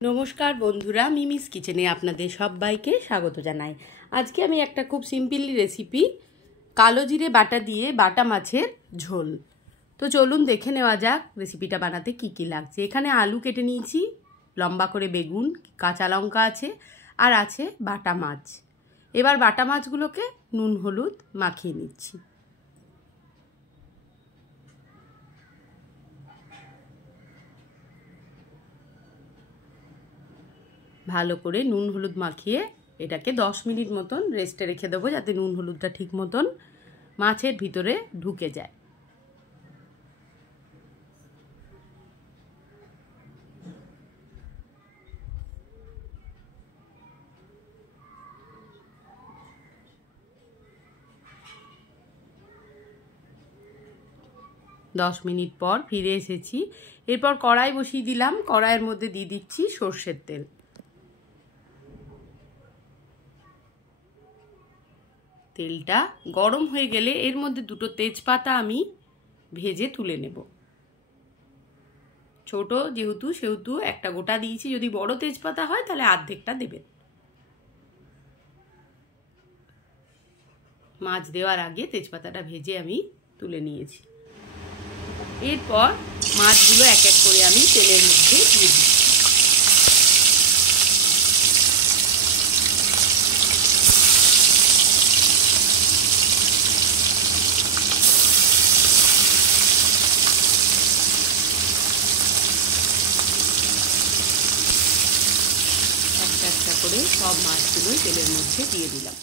নমস্কার বন্ধুরা, মিমিস কিচেনে আপনাদের সবাইকে স্বাগত জানাই। আজকে আমি একটা খুব সিম্পল রেসিপি, কালো জিরে বাটা দিয়ে বাটা মাছের ঝোল। তো চলুন দেখে নেওয়া যাক রেসিপিটা বানাতে কি কি লাগছে। এখানে আলু কেটে নিয়েছি, লম্বা করে বেগুন, কাঁচা লঙ্কা আছে, আর আছে বাটা মাছ। এবার বাটা মাছগুলোকে নুন হলুদ মাখিয়ে নিচ্ছি। ভালো করে নুন হলুদ মাখিয়ে এটাকে 10 মিনিট মতন রেস্টে রেখে দেবো, যাতে নুন হলুদটা ঠিক মতন মাছের ভিতরে ঢুকে যায়। দশ মিনিট পর ফিরে এসেছি। এরপর কড়াই বসিয়ে দিলাম। কড়াইয়ের মধ্যে দিয়ে দিচ্ছি সর্ষের তেল। তেলটা গরম হয়ে গেলে এর মধ্যে দুটো তেজপাতা আমি ভেজে তুলে নেব। ছোট যেহেতু সেহেতু একটা গোটা দিয়েছি, যদি বড় তেজপাতা হয় তাহলে অর্ধেকটা দেবেন। মাছ দেওয়ার আগে তেজপাতাটা ভেজে আমি তুলে নিয়েছি। এরপর মাছগুলো এক এক করে আমি তেলের মধ্যে দিয়ে দিচ্ছি। একটা একটা করে সব মাছগুলো তেলের মধ্যে দিয়ে দিলাম।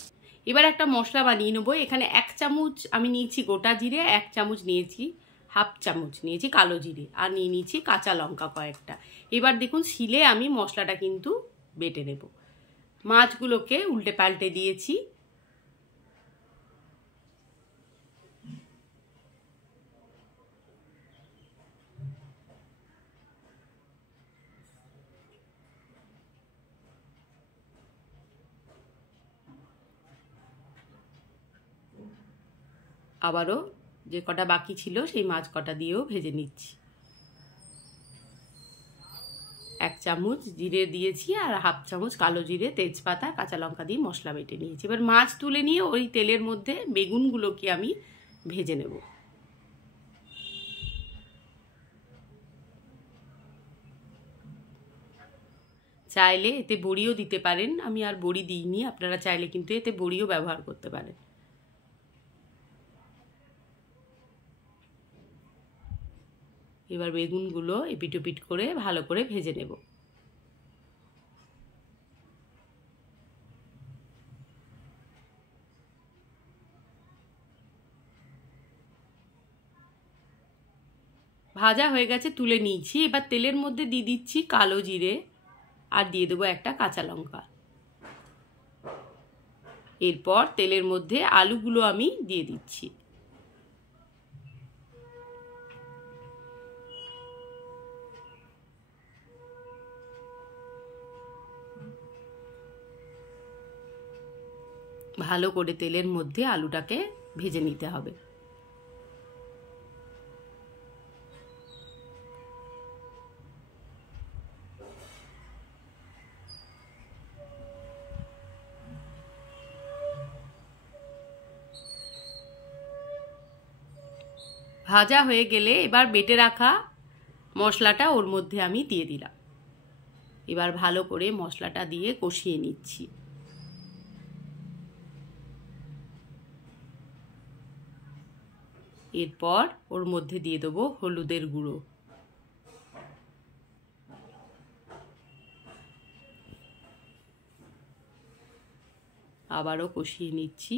এবার একটা মশলা বানিয়ে নেবো। এখানে 1 চামচ আমি নিয়েছি গোটা জিরে, 1 চামচ নিয়েছি, হাফ চামচ নিয়েছি কালো জিরে, আর নিয়ে নিয়েছি কাঁচা লঙ্কা কয়েকটা। এবার দেখুন শিলে আমি মশলাটা কিন্তু বেটে নেব। মাছগুলোকে উল্টে পাল্টে দিয়েছি। আবারও যে কটা বাকি ছিল সেই মাছ কটা দিয়েও ভেজে নিচ্ছি। 1 চামচ জিরে দিয়েছি আর হাফ চামচ কালো জিরে, তেজপাতা, কাঁচা লঙ্কা দিয়ে মশলা বেটে নিয়েছি। এবার মাছ তুলে নিয়ে ওই তেলের মধ্যে বেগুনগুলোকে আমি ভেজে নেব। চাইলে এতে বড়িও দিতে পারেন, আমি আর বড়ি দিইনি, আপনারা চাইলে কিন্তু এতে বড়িও ব্যবহার করতে পারেন। এবার বেগুনগুলো এপিট ওপিট করে ভালো করে ভেজে নেব। ভাজা হয়ে গেছে, তুলে নিয়েছি। এবার তেলের মধ্যে দিয়ে দিচ্ছি কালো জিরে, আর দিয়ে দেবো একটা কাঁচা লঙ্কা। এরপর তেলের মধ্যে আলুগুলো আমি দিয়ে দিচ্ছি। ভালো করে তেলের মধ্যে আলুটাকে ভেজে নিতে হবে। ভাজা হয়ে গেলে এবার বেটে রাখা মশলাটা ওর মধ্যে আমি দিয়ে দিলাম। এবার ভালো করে মশলাটা দিয়ে কষিয়ে নিচ্ছি। এরপর ওর মধ্যে দিয়ে দেবো হলুদের গুঁড়ো, আবারও কষিয়ে নিচ্ছি।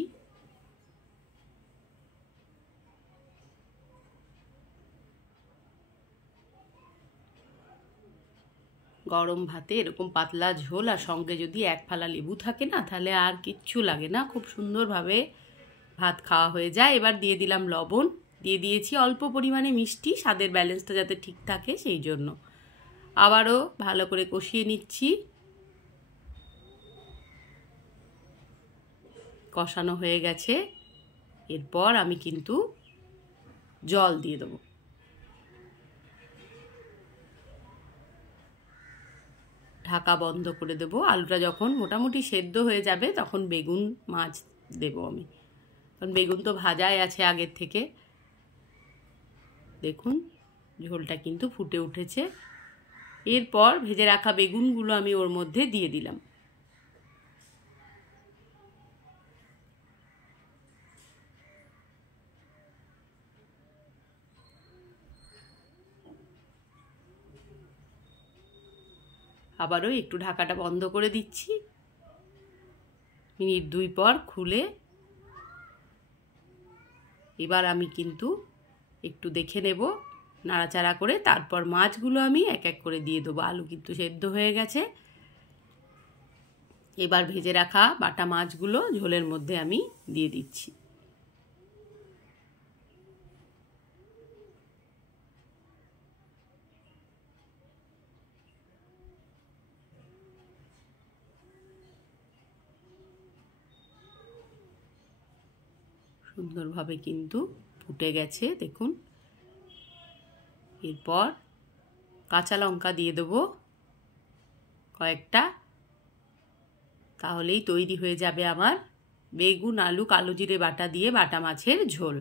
গরম ভাতে এরকম পাতলা ঝোল আর সঙ্গে যদি 1 ফালা লেবু থাকে না, তাহলে আর কিচ্ছু লাগে না, খুব সুন্দরভাবে ভাত খাওয়া হয়ে যায়। এবার দিয়ে দিলাম লবণ, দিয়ে দিয়েছি অল্প পরিমাণে মিষ্টি, স্বাদের ব্যালেন্সটা যাতে ঠিক থাকে সেই জন্য। আবারও ভালো করে কষিয়ে নিচ্ছি। কষানো হয়ে গেছে। এরপর আমি কিন্তু জল দিয়ে দেবো। ঢাকা বন্ধ করে দেব। আলুটা যখন মোটামুটি সেদ্ধ হয়ে যাবে তখন বেগুন মাছ দেব আমি, কারণ বেগুন তো ভাজাই আছে আগের থেকে। দেখুন ঝোলটা কিন্তু ফুটে উঠেছে। এরপর ভেজে রাখা বেগুনগুলো আমি ওর মধ্যে দিয়ে দিলাম। আবারও একটু ঢাকাটা বন্ধ করে দিচ্ছি। মিনিট 2 পর খুলে এবার আমি কিন্তু একটু দেখে নেব নাড়াচাড়া করে, তারপর মাছগুলো আমি এক এক করে দিয়ে দেবো। আলু কিন্তু সেদ্ধ হয়ে গেছে। এবার ভেজে রাখা বাটা মাছগুলো ঝোলের মধ্যে আমি দিয়ে দিচ্ছি। সুন্দরভাবে কিন্তু ফুটে গেছে দেখুন। এরপর কাঁচা লঙ্কা দিয়ে দেবো কয়েকটা, তাহলেই তৈরি হয়ে যাবে আমার বেগুন আলু কালো জিরে বাটা দিয়ে বাটা মাছের ঝোল।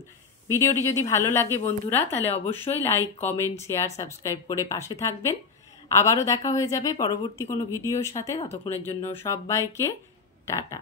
ভিডিওটি যদি ভালো লাগে বন্ধুরা, তাহলে অবশ্যই লাইক, কমেন্ট, শেয়ার, সাবস্ক্রাইব করে পাশে থাকবেন। আবারও দেখা হয়ে যাবে পরবর্তী কোনো ভিডিওর সাথে। ততক্ষণের জন্য সবাইকে টাটা।